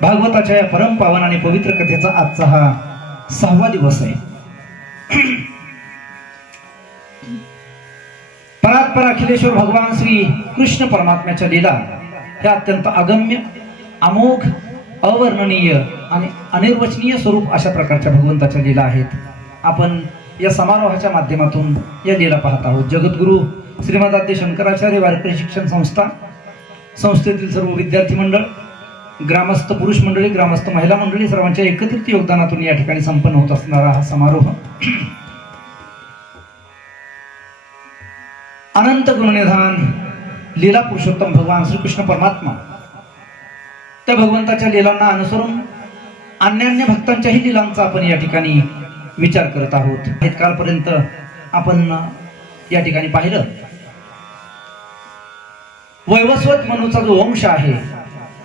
भागवताच्या या परम पावन आणि पवित्र कथेचा आजचा हा सहावा दिवस आहे. परात्पर अखिलेश्वर भगवान श्री कृष्ण परमात्म्याच्या लीला हे अत्यंत अगम्य अमोघ अवर्णनीय आणि अनिर्वचनीय स्वरूप अशा प्रकारच्या भगवंताच्या लीला आहेत. आपण या समारोहाच्या माध्यमातून या लीला पाहत आहोत. जगद्गुरु श्रीमद आद्य शंकराचार्य वारकरी शिक्षण संस्था संस्थेतील सर्व विद्यार्थी मंडळ ग्रामस्थ पुरुष मंडळी ग्रामस्थ महिला मंडळी सर्वांच्या एकत्रित योगदानातून या ठिकाणी संपन्न होत असणारा हा समारोह. अनंत गुणनिधान लीला पुरुषोत्तम भगवान श्रीकृष्ण परमात्मा. त्या भगवंताच्या लीलांना अनुसरून अन्यान्य भक्तांच्याही लीलांचा आपण या ठिकाणी विचार करत आहोत. कालपर्यंत आपण या ठिकाणी पाहिलं. वैवस्वत मनूचा जो वंश आहे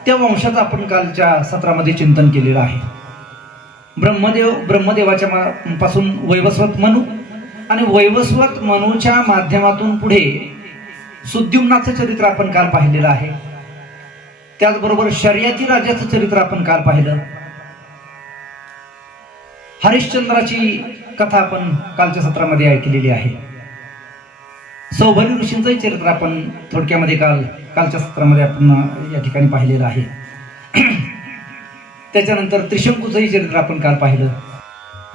त्या वंशाचं आपण कालच्या सत्रामध्ये चिंतन केलेलं आहे. ब्रह्मदेव ब्रह्मदेवाच्या मा- पासून वैवस्वत मनू आणि वैवस्वत मनूच्या माध्यमातून पुढे सुद्युम्नाचं चरित्र आपण काल पाहिलेलं आहे. त्याचबरोबर शर्यती राजाचं चरित्र आपण काल पाहिलं. हरिश्चंद्राची कथा आपण कालच्या सत्रामध्ये ऐकलेली आहे. सौभरी ऋषींचंही चरित्र आपण थोडक्यामध्ये काल कालच्या सत्रामध्ये आपण या ठिकाणी पाहिलेलं आहे. त्याच्यानंतर त्रिशंकूचंही चरित्र आपण काल पाहिलं.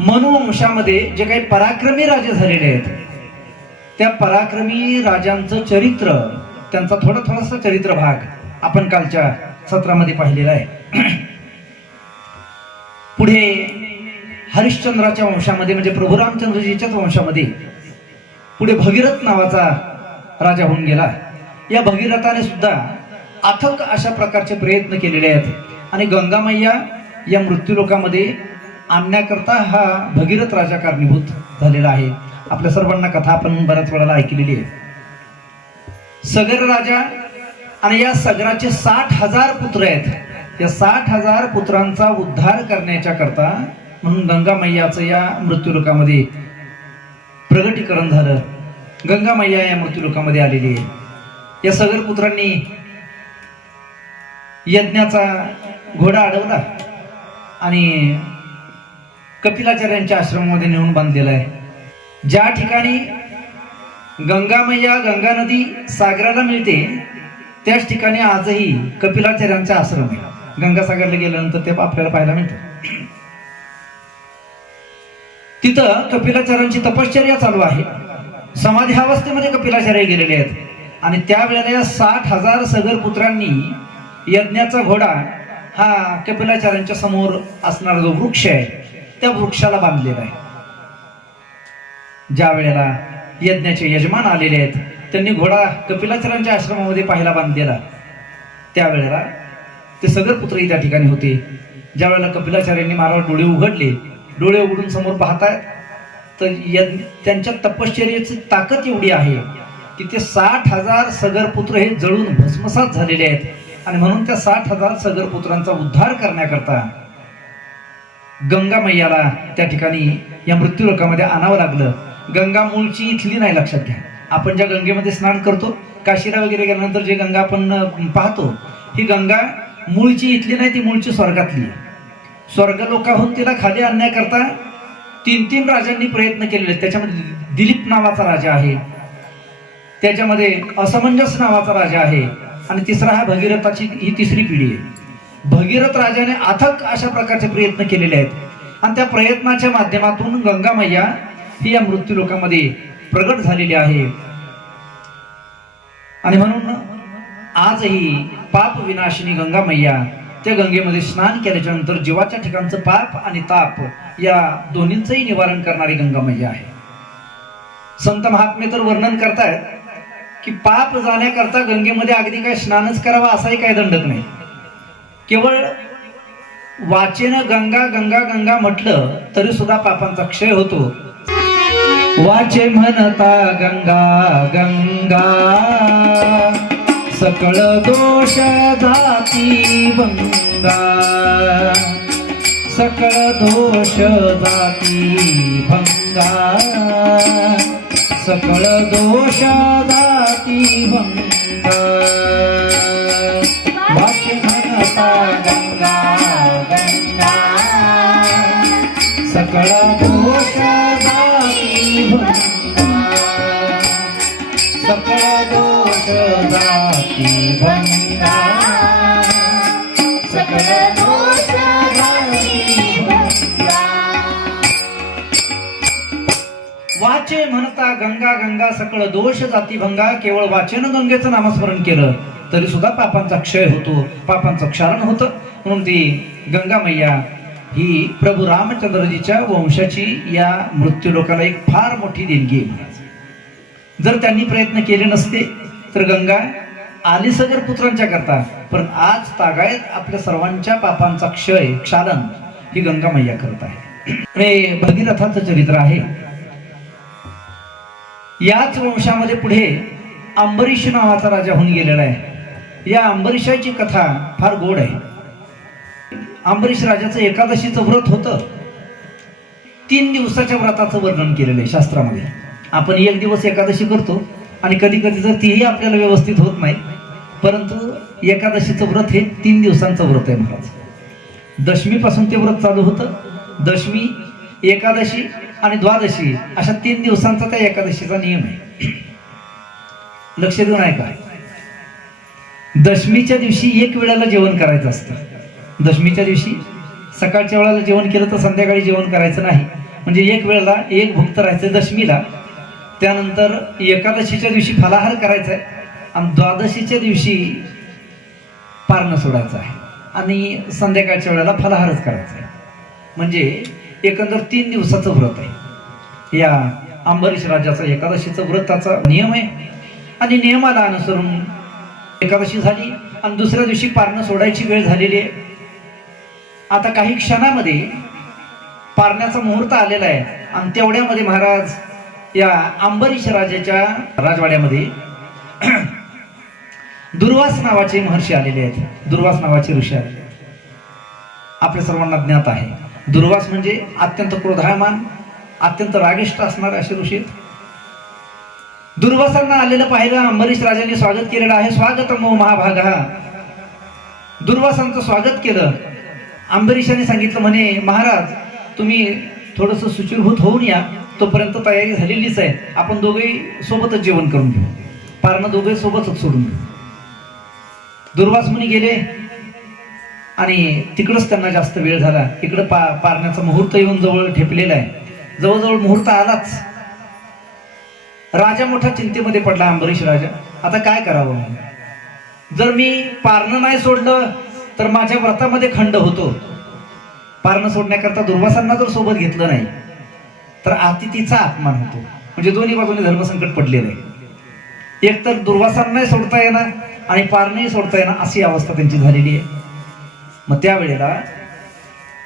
मनुवंशामध्ये जे काही पराक्रमी राजे झालेले आहेत त्या पराक्रमी राजांचं चरित्र त्यांचा थोडा थोडासा चरित्र भाग आपण कालच्या सत्रामध्ये पाहिलेला आहे. पुढे हरिश्चंद्राच्या वंशामध्ये म्हणजे प्रभू रामचंद्रजीच्याच वंशामध्ये पुढे भगीरथ नावाचा राजा होऊन गेला. या भगीरथाने सुद्धा अथक अशा प्रकारचे प्रयत्न केलेले आहेत. आणि गंगामय्या या मृत्यूलोकामध्ये आणण्याकरता हा भगीरथ राजा कारणीभूत झालेला आहे. आपल्या सर्वांना कथा आपण बऱ्याच वेळाला ऐकलेली आहे. सगर राजा आणि या सगराचे साठ हजार पुत्र आहेत. या साठ हजार पुत्रांचा उद्धार करण्याच्या करता म्हणून गंगामय्याचं या मृत्यूलोकामध्ये प्रगटीकरण झालं. गंगा मैया या मृत्यूलोकामध्ये आलेली आहे. या सगर पुत्रांनी यज्ञाचा घोडा अडवला आणि कपिलाचार्यांच्या आश्रमामध्ये नेऊन बांधलेला आहे. ज्या ठिकाणी गंगामय्या गंगा नदी सागराला मिळते त्याच ठिकाणी आजही कपिलाचार्यांचा आश्रम आहे. गंगासागरला गेल्यानंतर ते आपल्याला पाहायला मिळतं. तिथं कपिलाचार्यांची तपश्चर्या चालू आहे. समाधी अवस्थेमध्ये कपिलाचार्य गेलेले आहेत. आणि त्यावेळेला या साठ हजार सगर पुत्रांनी यज्ञाचा घोडा हा कपिलाचार्यांच्या समोर असणारा जो वृक्ष आहे त्या वृक्षाला बांधलेला आहे. ज्या वेळेला यज्ञाचे यजमान आलेले आहेत त्यांनी घोडा कपिलाचार्यांच्या आश्रमामध्ये पाहायला बांधलेला. त्यावेळेला ते सगर पुत्रही त्या ठिकाणी होते. ज्या वेळेला कपिलाचार्यांनी मारावर डोळे उघडले डोळे उघडून समोर पाहताय तर या त्यांच्या तपश्चर्याची ताकद एवढी आहे की ते साठ हजार सगरपुत्र हे जळून भस्मसात झालेले आहेत. आणि म्हणून त्या साठ हजार सगरपुत्रांचा उद्धार करण्याकरता गंगा मैयाला त्या ठिकाणी या मृत्यूलोकामध्ये आणावं लागलं. गंगा मूळची इथली नाही लक्षात घ्या. आपण ज्या गंगेमध्ये स्नान करतो काशीरा वगैरे गेल्यानंतर जे गंगा आपण पाहतो ही गंगा मूळची इथली नाही ती मूळची स्वर्गातली आहे. स्वर्गलोकाहून तिला खाली आणण्याकरता तीन तीन राजांनी प्रयत्न केलेले आहेत. त्याच्यामध्ये दिलीप नावाचा राजा आहे. त्याच्यामध्ये असमंजस नावाचा राजा आहे. आणि तिसरा हा भगीरथाची ही तिसरी पिढी आहे. भगीरथ राजाने अथक अशा प्रकारचे प्रयत्न केलेले आहेत. आणि त्या प्रयत्नाच्या माध्यमातून गंगा मैया ही या मृत्यूलोकामध्ये प्रगट झालेली आहे. आणि म्हणून आजही पाप विनाशिनी गंगा मैया त्या गंगेमध्ये स्नान केल्याच्यानंतर जीवाच्या ठिकाणचं पाप आणि ताप या दोन्हींचंही निवारण करणारी गंगा मैया आहे. संत महात्मे तर वर्णन करतायत की पाप जाण्याकरता गंगेमध्ये अगदी काय स्नानच करावा असाही काय दंडक नाही. केवळ वाचेनं गंगा गंगा गंगा म्हटलं तरी सुद्धा पापांचा क्षय होतो. वाचे म्हणता गंगा गंगा. सकळ दोष जाती भंगा. सकळ दोष जाती भंगा. सकळ दोष जाती भंगा. भाषे म्हणता वाचे म्हणता गंगा गंगा सकळ दोष जाती भंगा. केवळ वाचेन गंगेचं नामस्मरण केलं तरी सुद्धा पापांचा क्षय होतो पापांचं क्षारण होतं. म्हणून ती गंगा मैया ही प्रभू रामचंद्रजीच्या वंशाची या मृत्यू लोकाला एक फार मोठी देणगी जर त्यांनी प्रयत्न केले नसते तर गंगा आली सगर पुत्रांच्या करता. पण आज तागायत आपल्या सर्वांच्या पापांचा क्षय क्षालन ही गंगा मैया करत आहे. आणि भगीरथाचं चरित्र आहे. याच वंशामध्ये पुढे अंबरीश नावाचा राजा होऊन गेलेला आहे. या अंबरीशाची कथा फार गोड आहे. अंबरीश राजाचं एकादशीचं व्रत होतं. तीन दिवसाच्या व्रताचं वर्णन केलेलं आहे शास्त्रामध्ये. आपण एक दिवस एकादशी करतो आणि कधी कधी जर तीही आपल्याला व्यवस्थित होत नाही. परंतु एकादशीचं व्रत हे तीन दिवसांचं व्रत आहे महाराज. दशमीपासून ते व्रत चालू होतं. दशमी एकादशी आणि द्वादशी अशा तीन दिवसांचा त्या एकादशीचा नियम आहे. लक्ष देऊन ऐका. दशमीच्या दिवशी एक वेळेला जेवण करायचं असतं. दशमीच्या दिवशी सकाळच्या वेळेला जेवण केलं तर संध्याकाळी जेवण करायचं नाही. म्हणजे एक वेळेला एक भुक्त राहायचं दशमीला. त्यानंतर एकादशीच्या दिवशी फलाहार करायचा आहे आणि द्वादशीच्या दिवशी पारणं सोडायचं आहे. आणि संध्याकाळच्या वेळेला फलाहारच करायचा आहे. म्हणजे एकंदर तीन दिवसाचं व्रत आहे. या अंबरीश राजाचं एकादशीचं व्रताचा नियम आहे. आणि नियमाला अनुसरून एकादशी झाली आणि दुसऱ्या दिवशी पारणं सोडायची वेळ झालेली आहे. आता काही क्षणामध्ये पारण्याचा मुहूर्त आलेला आहे. आणि तेवढ्यामध्ये महाराज या अंबरीश राजाच्या राजवाड्यामध्ये दुर्वास नावाचे महर्षी आलेले आहेत. दुर्वास नावाचे ऋषी आलेले आहेत. आपल्या सर्वांना ज्ञात आहे. दुर्वास म्हणजे अत्यंत क्रोधायमान अत्यंत रागिष्ट असणारे असे ऋषी आहेत. दुर्वासांना आलेलं पाहिलं अंबरीश राजांनी स्वागत केलेलं आहे. स्वागत मो महाभागा. दुर्वासांचं स्वागत केलं. अंबरीशाने सांगितलं म्हणे महाराज तुम्ही थोडस सुचिरभूत होऊन या. तोपर्यंत तयारी झालेलीच आहे. आपण दोघेही सोबतच जेवण करून घेऊ. पारणं दोघे सोबतच सोडून घेऊ. दुर्वास मुनी गेले आणि तिकडंच त्यांना जास्त वेळ झाला. इकडं पा पारण्याचा मुहूर्त येऊन जवळ ठेपलेला आहे. जवळजवळ मुहूर्त आलाच. राजा मोठा चिंतेमध्ये पडला अंबरीश राजा. आता काय करावं जर मी पारणं नाही सोडलं तर माझ्या व्रतामध्ये खंड होतो. पारणं सोडण्याकरता दुर्वासांना जर सोबत घेतलं नाही. तर अतिथीचा अपमान होतो. म्हणजे दोन्ही बाजूने धर्मसंकट पडलेलं आहे. एक तर दुर्वासांनाही सोडता येणार आणि पारणही सोडता येणार अशी अवस्था त्यांची झालेली आहे. मग त्यावेळेला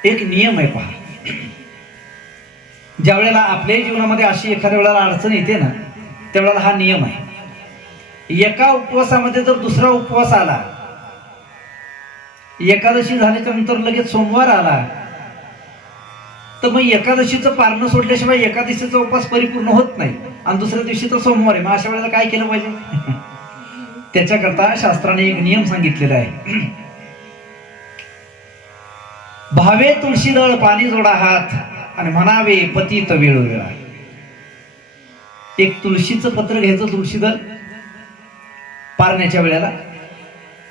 एक नियम आहे पहा. ज्या वेळेला आपल्याही जीवनामध्ये अशी एखाद्या वेळेला अडचण येते ना त्यावेळेला हा नियम आहे. एका उपवासामध्ये जर दुसरा उपवास आला एकादशी झाल्याच्यानंतर लगेच सोमवार आला तर मग एकादशीचं पारणं सोडल्याशिवाय एकादशीचा उपवास परिपूर्ण होत नाही. आणि दुसऱ्या दिवशी तर सोमवार आहे. मग अशा वेळेला काय केलं पाहिजे? त्याच्याकरता शास्त्राने एक नियम सांगितलेला आहे. भावे तुळशी दळ पाणी जोडा हात आणि म्हणावे पतित वेळोवेळा एक तुळशीचं पत्र घ्यायचं तुळशीदळ पारण्याच्या वेळेला.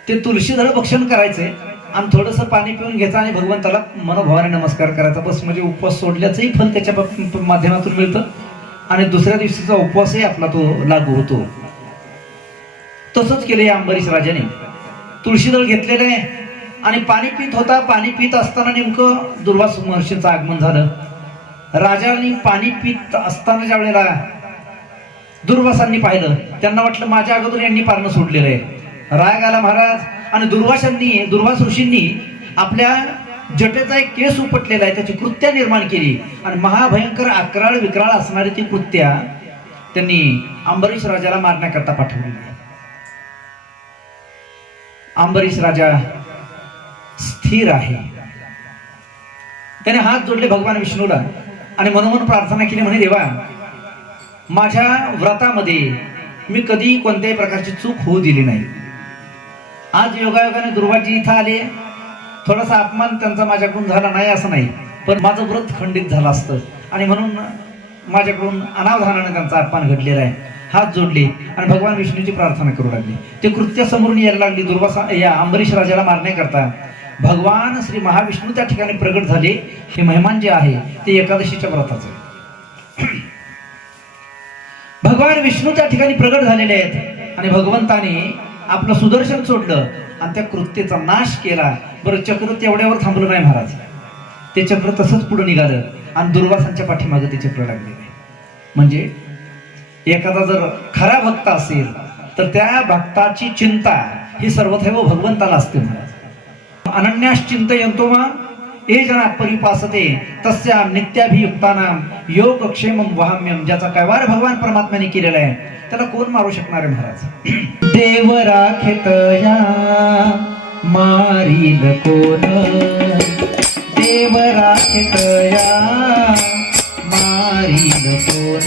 ते तुळशीदळ भक्षण करायचंय आणि थोडंसं पाणी पिऊन घ्यायचं आणि भगवंताला मनोभावाने नमस्कार करायचा. बस म्हणजे उपवास सोडल्याचंही फल त्याच्या माध्यमातून मिळतं आणि दुसऱ्या दिवशीचा उपवासही आपला तो लागू होतो. तसंच केलं या अंबरीश राजाने. तुळशीदळ घेतलेलं आहे आणि पाणी पित होता पाणी पित असताना नेमकं दुर्वास महर्षीचं आगमन झालं. राजांनी पाणी पित असताना ज्या वेळेला दुर्वासांनी पाहिलं त्यांना वाटलं माझ्या अगोदर यांनी पारणं सोडलेलं आहे. राग आला महाराज आणि दुर्वासांनी दुर्वास ऋषींनी आपल्या जटेचा एक केस उपटलेला आहे त्याची कृत्या निर्माण केली. आणि महाभयंकर अकराळ विक्राळ असणारी ती कृत्या त्यांनी अंबरीश राजाला मारण्याकरता पाठवली. अंबरीश राजा स्थिर आहे. त्याने हात जोडले भगवान विष्णूला आणि मनोमन प्रार्थना केली म्हणे देवा माझ्या व्रतामध्ये मी कधी कोणत्याही प्रकारची चूक होऊ दिली नाही. आज योगायोगाने दुर्वाजी इथं आले. थोडासा अपमान त्यांचा माझ्याकडून झाला नाही असं नाही पण माझं व्रत खंडित झालं असतं आणि म्हणून माझ्याकडून अनावधानाने त्यांचा अपमान घडलेला आहे. हात जोडले आणि भगवान विष्णूची प्रार्थना करू लागले. ते कृत्य समोरून यायला लागली. दुर्वासा या अंबरीश राजाला मारण्याकरता भगवान श्री महाविष्णू त्या ठिकाणी प्रगट झाले. हे मेहमान जे आहे ते एकादशीच्या व्रताचं भगवान विष्णू त्या ठिकाणी प्रगट झालेले आहेत. आणि भगवंताने आपलं सुदर्शन सोडलं आणि त्या कृत्येचा नाश केला. बरं चक्र तेवढ्यावर थांबलं नाही महाराज. ते चक्र तसंच पुढे निघालं आणि दुर्वासांच्या पाठीमागे ते चक्र लागले म्हणजे एखादा जर खरा भक्त असेल तर त्या भक्ताची चिंता ही सर्वथैव भगवंताला असते महाराज अनन्यास चिंतयंतो मा ए जना परिपासते तस्या नित्याभियुक्तानाम योगक्षेम वहाम्यम ज्याचा कैवार भगवान परमात्म्याने केलेला आहे त्याला कोण मारू शकणार आहे महाराज? देव राखेत या मारील कोण? देव राखेत या. मारील कोण?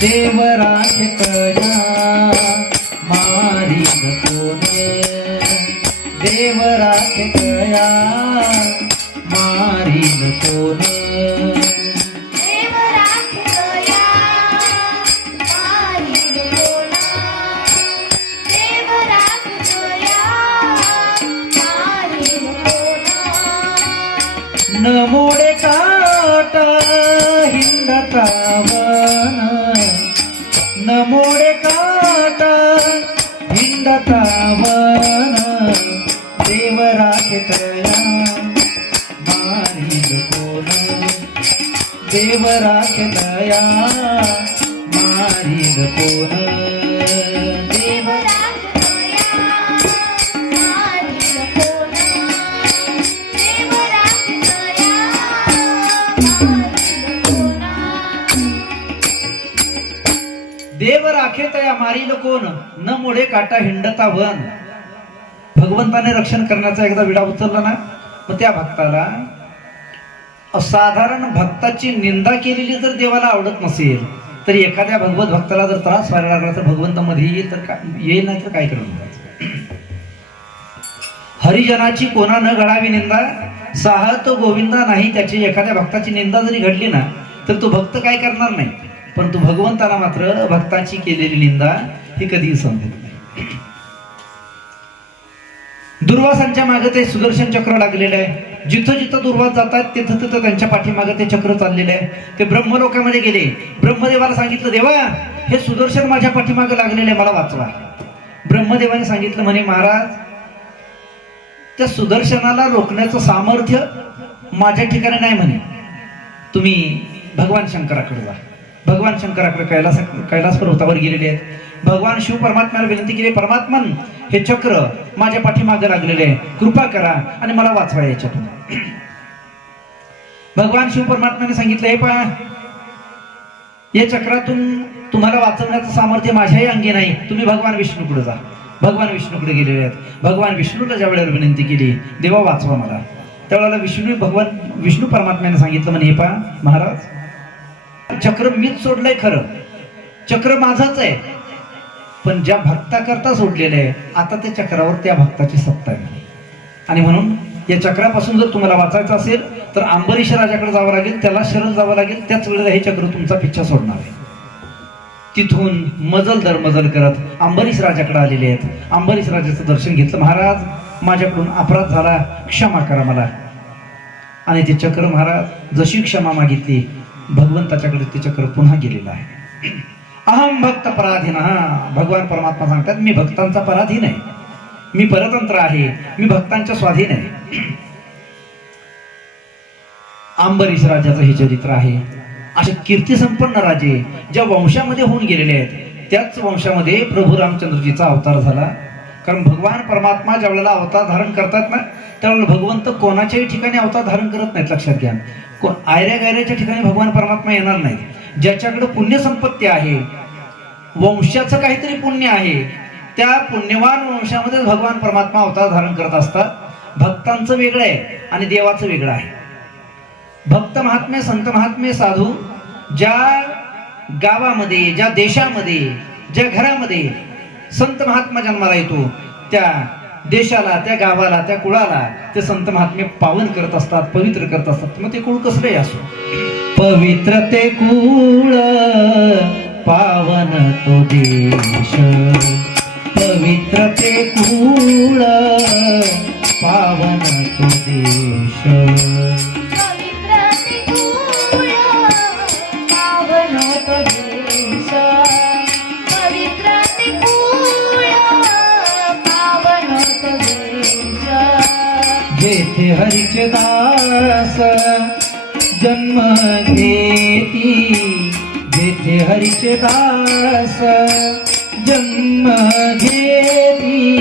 देव राखया मारी देव दया मारील कोण देव मारी राखे तया मारील कोण? न मोडे काटा हिंडता वन. भगवंताने रक्षण करण्याचा एकदा विडा उचलला ना मग त्या भक्ताला साधारण भक्ताची निंदा केलेली जर देवाला आवडत नसेल तर एखाद्या भगवत भक्ताला जर त्रास व्हायला लागला तर भगवंतामध्ये येईल तर काय येईल नाही तर काय करणार हरिजनाची कोणा न घडावी निंदा साहत गोविंदा नाही त्याची एखाद्या भक्ताची निंदा जरी घडली ना तर तो भक्त काय करणार नाही. पण तो भगवंताला मात्र भक्ताची केलेली निंदा ही कधीही समजत नाही. दुर्वासांच्या मागे ते सुदर्शन चक्र लागलेलं आहे. जिथं जिथं दुर्वास जातात तिथं तिथं त्यांच्या पाठीमागे ते चक्र चाललेलं आहे. ते ब्रह्मलोकामध्ये गेले. ब्रह्मदेवाला सांगितलं देवा हे सुदर्शन माझ्या पाठीमागे लागलेलं आहे मला वाचवा. ब्रह्मदेवाने सांगितलं म्हणे महाराज त्या सुदर्शनाला रोखण्याचं सामर्थ्य माझ्या ठिकाणी नाही म्हणे. तुम्ही भगवान शंकराकडे जा. भगवान शंकराकडे कैलास कैलास पर्वतावर गेलेले आहेत. भगवान शिव परमात्म्याला विनंती केली परमात्मन हे चक्र माझ्या पाठीमागे लागलेले आहे. कृपा करा आणि मला वाचवा याच्यातून. भगवान शिव परमात्म्याने सांगितलं हे पहा या चक्रातून तुम्हाला वाचवण्याचं सामर्थ्य माझ्याही अंगी नाही. तुम्ही भगवान विष्णूकडे जा. भगवान विष्णूकडे गेलेले आहेत. भगवान विष्णूला ज्या वेळेला विनंती केली देवा वाचवा मला. त्यावेळेला विष्णू भगवान विष्णू परमात्म्याने सांगितलं म्हणे हे पहा महाराज चक्र मीच सोडलंय खरं. चक्र माझंच आहे. पण ज्या भक्ताकरता सोडलेलं आहे आता त्या चक्रावर त्या भक्ताची सत्ता आहे आणि म्हणून या चक्रापासून जर तुम्हाला वाचायचं असेल तर अंबरीश राजाकडे जावं लागेल त्याला शरण जावं लागेल त्याच वेळेला हे चक्र तुमचा पिच्छा सोडणार आहे. तिथून मजल दर मजल करत अंबरीश राजाकडे आलेले आहेत. अंबरीश राजाचं दर्शन घेतलं. महाराज माझ्याकडून अपराध झाला क्षमा करा मला. आणि ते चक्र महाराज जशी क्षमा मागितली भगवंताच्याकडे ते चक्र पुन्हा गेलेलं आहे. अहम भक्त पराधीन. हा भगवान परमात्मा सांगतात मी भक्तांचा पराधीन आहे. मी परतंत्र आहे. मी भक्तांच्या स्वाधीन आहे. आंबरीश राजाचं हे चरित्र आहे. असे कीर्ती संपन्न राजे ज्या वंशामध्ये होऊन गेलेले आहेत त्याच वंशामध्ये प्रभू रामचंद्रजीचा अवतार झाला. कारण भगवान परमात्मा ज्या वेळेला अवतार धारण करतात ना त्यावेळेला भगवंत कोणाच्याही ठिकाणी अवतार धारण करत नाहीत लक्षात घ्या. कोण आयऱ्या गायऱ्याच्या ठिकाणी भगवान परमात्मा येणार नाहीत. ज्याच्याकडे पुण्य संपत्ती आहे वंशाचं काहीतरी पुण्य आहे त्या पुण्यवान वंशामध्ये भगवान परमात्मा अवतार धारण करत असतात. भक्तांचं वेगळं आहे आणि देवाचं वेगळं आहे. भक्त महात्मे संत महात्मे साधू ज्या गावामध्ये ज्या देशामध्ये ज्या घरामध्ये संत महात्मा जन्माला येतो त्या देशाला त्या गावाला त्या कुळाला ते संत महात्मे पावन करत असतात पवित्र करत असतात. मग ते कुळ कसले असो. पवित्र ते कुळ पावन तो देश. पवित्र ते कुळ पावन तो देश पावन तो देश. पवित्र ते कुळ पावन तो देश. जेथे हरिचे दास जन्म घेती जेथे हरिचे दास जन्म घेती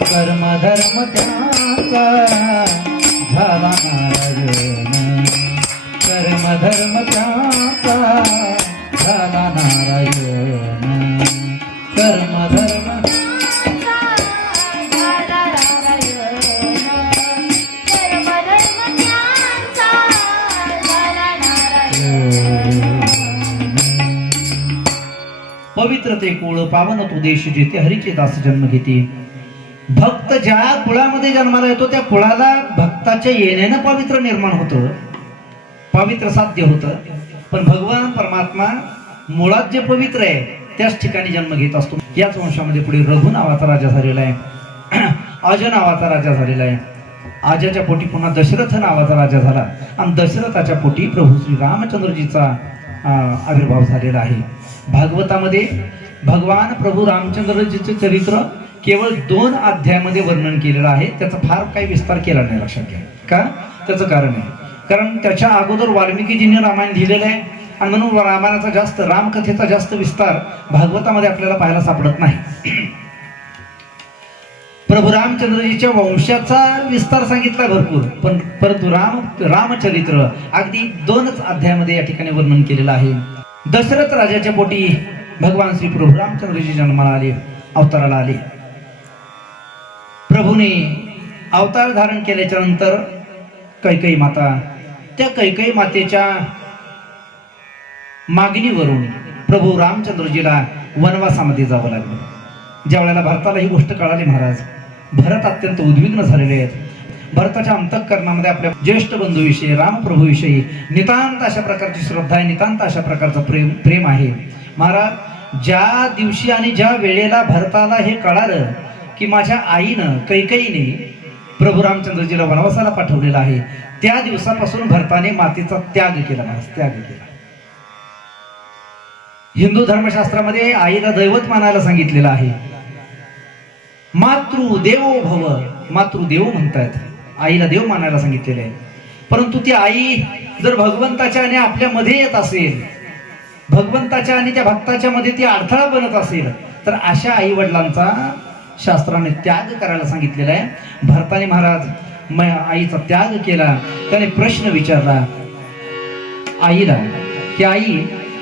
कर्म धर्म त्याचा झाला नारायण. कर्म धर्म त्याचा झाला नारायण. पवित्र ते कुळ पावन तो देश जेथे हरीचे दास जन्म घेते. भक्त ज्या कुळामध्ये जन्माला येतो त्या कुळाला भक्ताच्या येण्यानं पवित्र निर्माण होतं. पवित्र साध्य होतं. पण भगवान परमात्मा मुळात जे पवित्र आहे त्याच ठिकाणी जन्म घेत असतो. याच वंशामध्ये पुढे रघु नावाचा राजा झालेला आहे. अज नावाचा राजा झालेला आहे. आजाच्या पोटी पुन्हा दशरथ नावाचा राजा झाला. आणि दशरथाच्या पोटी प्रभू श्री रामचंद्रजीचा आविर्भाव झालेला आहे. भागवतामध्ये भगवान प्रभू रामचंद्रजीचे चरित्र केवळ दोन अध्यायामध्ये वर्णन केलेलं आहे. त्याचा फार काही विस्तार केला नाही लक्षात घ्या. का? त्याचं कारण आहे. कारण त्याच्या अगोदर वाल्मिकीजींनी रामायण लिहिलेलं आहे आणि म्हणून रामायणाचा जास्त रामकथेचा जास्त विस्तार भागवतामध्ये आपल्याला पाहायला सापडत नाही. प्रभू रामचंद्रजीच्या वंशाचा विस्तार सांगितला भरपूर. पण परंतु राम रामचरित्र अगदी दोनच अध्यायामध्ये या ठिकाणी वर्णन केलेलं आहे. दशरथ राजाच्या पोटी भगवान श्री प्रभू रामचंद्रजी जन्माला आले अवताराला आले. प्रभूने अवतार धारण केल्याच्यानंतर कैकई माता त्या कैकई मातेच्या मागणीवरून प्रभू रामचंद्रजीला वनवासामध्ये जावं लागलं. ज्या वेळेला भारताला ही गोष्ट कळाली महाराज भरत अत्यंत उद्विग्न झालेले आहेत. भरताच्या अंतःकरणामध्ये आपल्या ज्येष्ठ बंधूविषयी रामप्रभूविषयी नितांत अशा प्रकारची श्रद्धा आहे नितांत अशा प्रकारचं प्रेम प्रेम आहे. महाराज ज्या दिवशी आणि ज्या वेळेला भरताला हे कळालं की माझ्या आईनं कैकईने प्रभू रामचंद्रजीला वनवासाला पाठवलेलं आहे त्या दिवसापासून भरताने मातीचा त्याग केला महाराज त्याग केला. हिंदू धर्मशास्त्रामध्ये आईला दैवत मानायला सांगितलेलं आहे. मातृ देवो भव मातृदेव म्हणतायत. आईला देव मानायला सांगितलेले आहे. परंतु ती आई जर भगवंताच्या आणि आपल्या मध्ये येत असेल भगवंताच्या आणि त्या भक्ताच्या मध्ये ती अडथळा बनत असेल तर अशा आई वडिलांचा शास्त्राने त्याग करायला सांगितलेला आहे. भरताने महाराज आईचा त्याग केला त्याने प्रश्न विचारला आईला की आई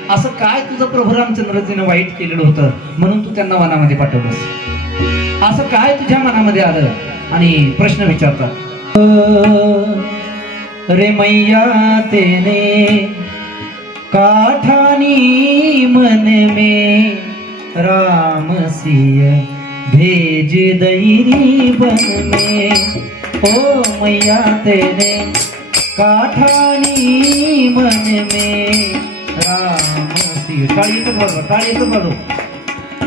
असं काय तुझं प्रभू रामचंद्रजीनं वाईट केलेलं होतं? म्हणून तू त्यांना वनामध्ये पाठवलंस. असं काय तुझ्या मनामध्ये आलं? आणि प्रश्न विचारतात. रे मैया तेने काठानी मन में राम सिय भेज दैरी बन में। ओ मैया तेने काठानी मन में राम सिय टाळी तो बघ टाळी तो बघा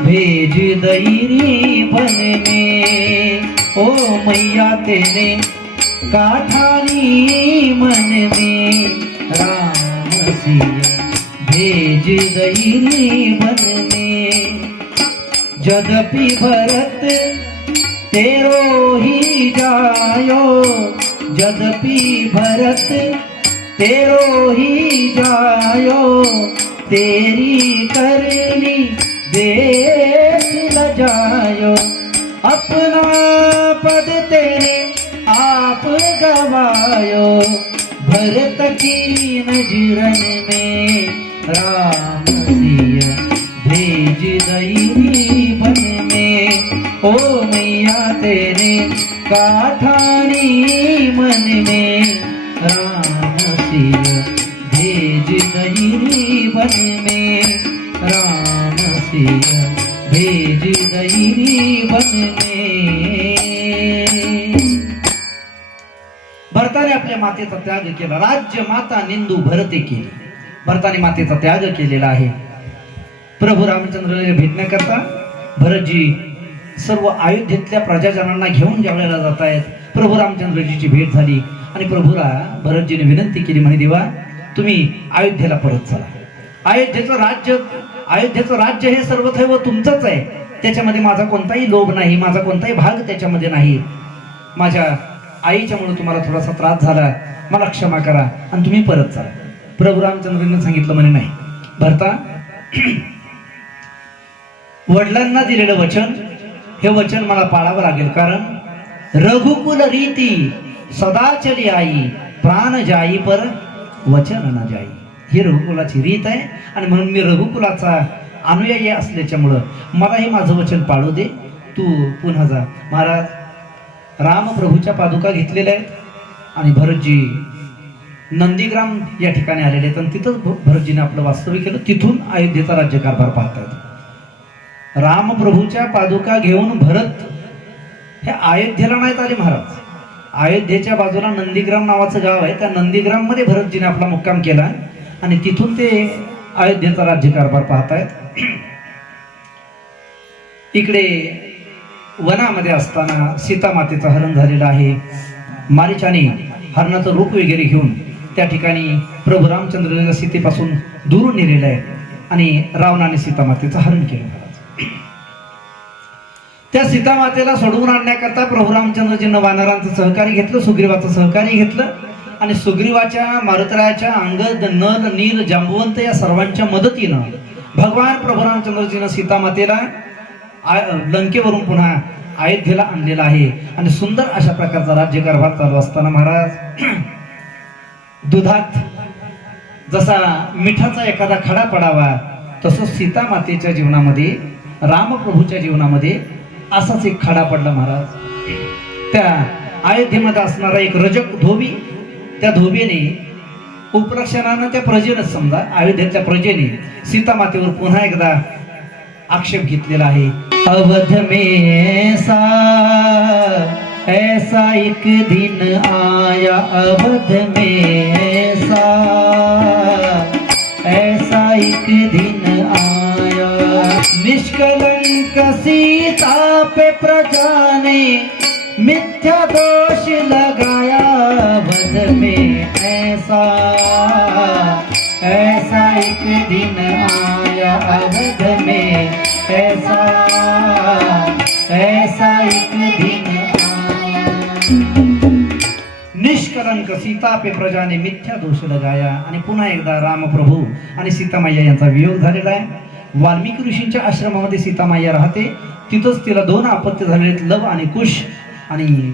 भेज दैरी बन में। ओ मैया तेने काठानी मन में राम सिया भेज दैरी मन में। जदपि भरत तेरो ही जायो। जदपि भरत तेरो ही जायो। तेरी करनी देख न जायो। अपना पद तेरे आप गवायो भरत की नजरन में राम सिया भेज दई बन में। ओ मैया तेरे काठानी मन में राम सिया भेज दई बन में। राम सिया भेज दई बन में। आपल्या मातेचा त्याग केला. राज्य माता निंदू भरते केली. भरताने मातेचा त्याग केलेला आहे. प्रभू रामचंद्र भेटण्याकरता भरतजी सर्व अयोध्येतल्या प्रजाजनांना घेऊन ज्यावेळेला जात आहेत. प्रभू रामचंद्रजीची भेट झाली आणि प्रभूला भरतजीने विनंती केली म्हणे देवा तुम्ही अयोध्येला परत चला. अयोध्येचं राज्य अयोध्येचं राज्य हे सर्वथैव तुमचंच आहे. त्याच्यामध्ये माझा कोणताही लोभ नाही माझा कोणताही भाग त्याच्यामध्ये नाही. माझ्या आईच्यामुळे तुम्हाला थोडासा त्रास झाला मला क्षमा करा आणि तुम्ही परत चला. प्रभू रामचंद्रांनी सांगितलं म्हणे नाही. भरता वडिलांना दिलेलं वचन हे वचन मला पाळावं लागेल कारण रघुकुल रीती सदा चली आई प्राण जाई पर वचन न जाई. ही रघुकुलाची रीत आहे आणि म्हणून मी रघुकुलाचा अनुयायी असल्याच्यामुळं मला हे माझं वचन पाळू दे. तू पुन्हा जा. महाराज रामप्रभूच्या पादुका घेतलेल्या आहेत आणि भरतजी नंदीग्राम या ठिकाणी आलेले आहेत. आणि तिथंच भ- भरतजीने आपलं वास्तव्य केलं. तिथून अयोध्येचा राज्यकारभार पाहतात रामप्रभूच्या पादुका घेऊन भरत हे अयोध्येला नाहीत आले महाराज. अयोध्येच्या बाजूला नंदीग्राम नावाचं गाव आहे. त्या नंदीग्राममध्ये भरतजीने आपला मुक्काम केला आणि तिथून ते अयोध्येचा राज्यकारभार पाहतायत. इकडे वनामध्ये असताना सीतामातेचं हरण झालेलं आहे. मारिचाने हरणाचं रूप वगैरे घेऊन त्या ठिकाणी प्रभू रामचंद्र सीतेपासून दूर नेलेलं आहे आणि रावणाने सीतामातेचं हरण केलं. त्या सीतामातेला सोडवून आणण्याकरता प्रभू रामचंद्रजींना वानरांचं सहकार्य घेतलं सुग्रीवाचं सहकार्य घेतलं आणि सुग्रीवाच्या मारुतरायाच्या अंगद नल नील जांबवंत या सर्वांच्या मदतीनं भगवान प्रभू रामचंद्रजीनं सीतामातेला मातेला लंकेवरून पुन्हा अयोध्येला आणलेला आहे. आणि सुंदर अशा प्रकारचा राज्यकारभार चालू असताना महाराज दुधात जसा मिठाचा एखादा खडा पडावा तसं सीता मातेच्या जीवनामध्ये रामप्रभूच्या जीवनामध्ये असाच एक खडा पडला महाराज. त्या अयोध्येमध्ये असणारा एक रजक धोबी त्या धोबीने उपलक्षणानं त्या प्रजेनं समजा अयोध्येच्या प्रजेने सीता मातेवर पुन्हा एकदा आक्षेप घेतलेला आहे. अवध में ऐसा ऐसा एक दिन आया अवध में ऐसा ऐसा एक दिन आया। निष्कलंक सीता पे प्रजा ने मिथ्या दोष लगाया अवध में ऐसा ऐसा एक दिन आया अवध में ऐसा ऐसा एक दिन निष्कलंक सीता पे प्रजाने मिथ्या दोष लगाया आणि पुन्हा एकदा रामप्रभू आणि सीतामाया यांचा वियोग झालेला आहे. वाल्मिकी ऋषींच्या आश्रमामध्ये सीतामाया राहते. तिथंच तिला दोन आपत्य झालेले आहेत लव आणि कुश. आणि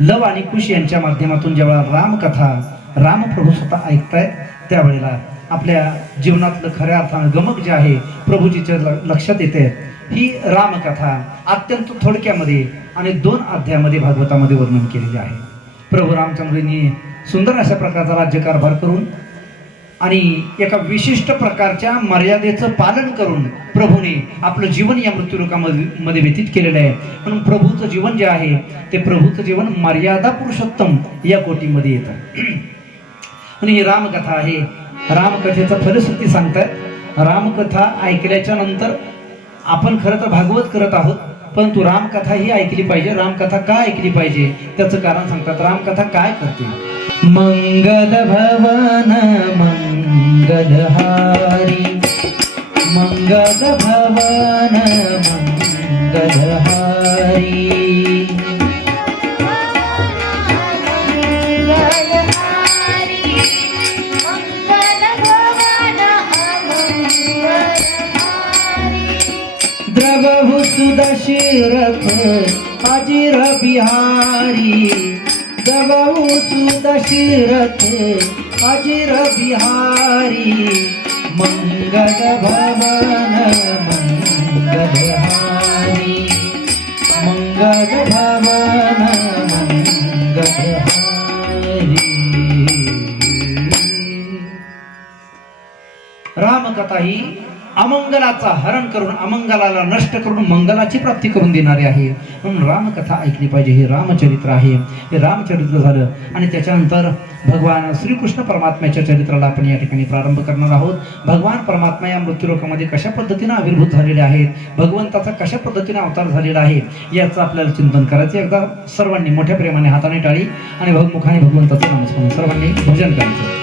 लव आणि कुश यांच्या माध्यमातून जेव्हा रामकथा रामप्रभू स्वतः ऐकतायत त्यावेळेला आपल्या जीवनातलं खऱ्या अर्थानं गमक जे आहे प्रभूजीच्या ल- लक्षात येते. ही रामकथा अत्यंत थोडक्यामध्ये आणि दोन अध्यायामध्ये भागवतामध्ये वर्णन केलेली आहे. प्रभू रामचंद्रांनी सुंदर अशा प्रकारचा राज्यकारभार करून आणि एका विशिष्ट प्रकारच्या मर्यादेचं पालन करून प्रभूने आपलं जीवन या मृत्यूलोकामध्ये मध्ये व्यतीत केलेलं आहे. म्हणून प्रभूचं जीवन जे आहे ते प्रभूचं जीवन मर्यादा पुरुषोत्तम या कोटीमध्ये येतं. आणि ही रामकथा आहे रामकथेचं फलश्रुती सांगतात रामकथा ऐकल्याच्या नंतर आपण खरं तर भागवत करत आहोत परंतु रामकथा ही ऐकली पाहिजे. रामकथा का ऐकली पाहिजे? त्याचं कारण सांगतात. रामकथा काय करते? मंगल भवन मंगलहारी मंगल भवन मंगलहारी मंगलहारी रथ अजिर बिहारी। जगऊ सुद शिरथ अजिर बिहारी। मंगल भवन मंगलहारी मंगल भवन मंगलहारी रामकथा ही अमंगलाचा हरण करून अमंगलाला नष्ट करून मंगलाची प्राप्ती करून देणारे आहे. म्हणून रामकथा ऐकली पाहिजे. हे रामचरित्र आहे. हे रामचरित्र झालं आणि त्याच्यानंतर भगवान श्रीकृष्ण परमात्म्याच्या चरित्राला आपण या ठिकाणी प्रारंभ करणार आहोत. भगवान परमात्मा या मृत्यूरोगामध्ये कशा पद्धतीनं आविर्भूत झालेले आहेत? भगवंताचा कशा पद्धतीने अवतार झालेला आहे? याचं आपल्याला चिंतन करायचं एकदा सर्वांनी मोठ्या प्रेमाने हाताने टाळी आणि भगमुखाने भगवंताचं नमस्कार सर्वांनी भजन करायचं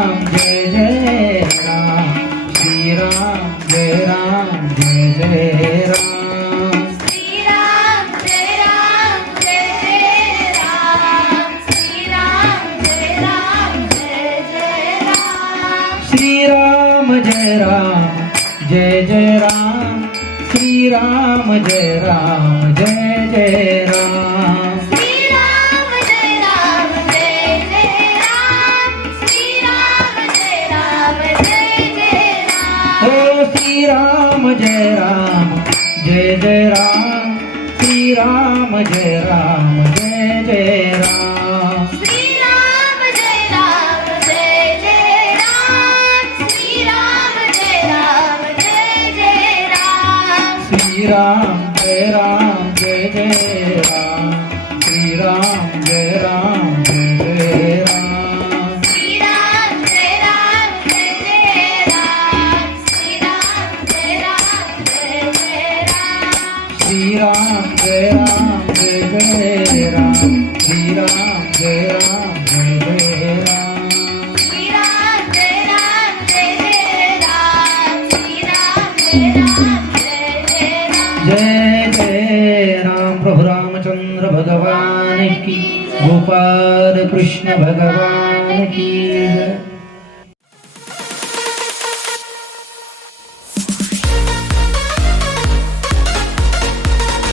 राम भगवान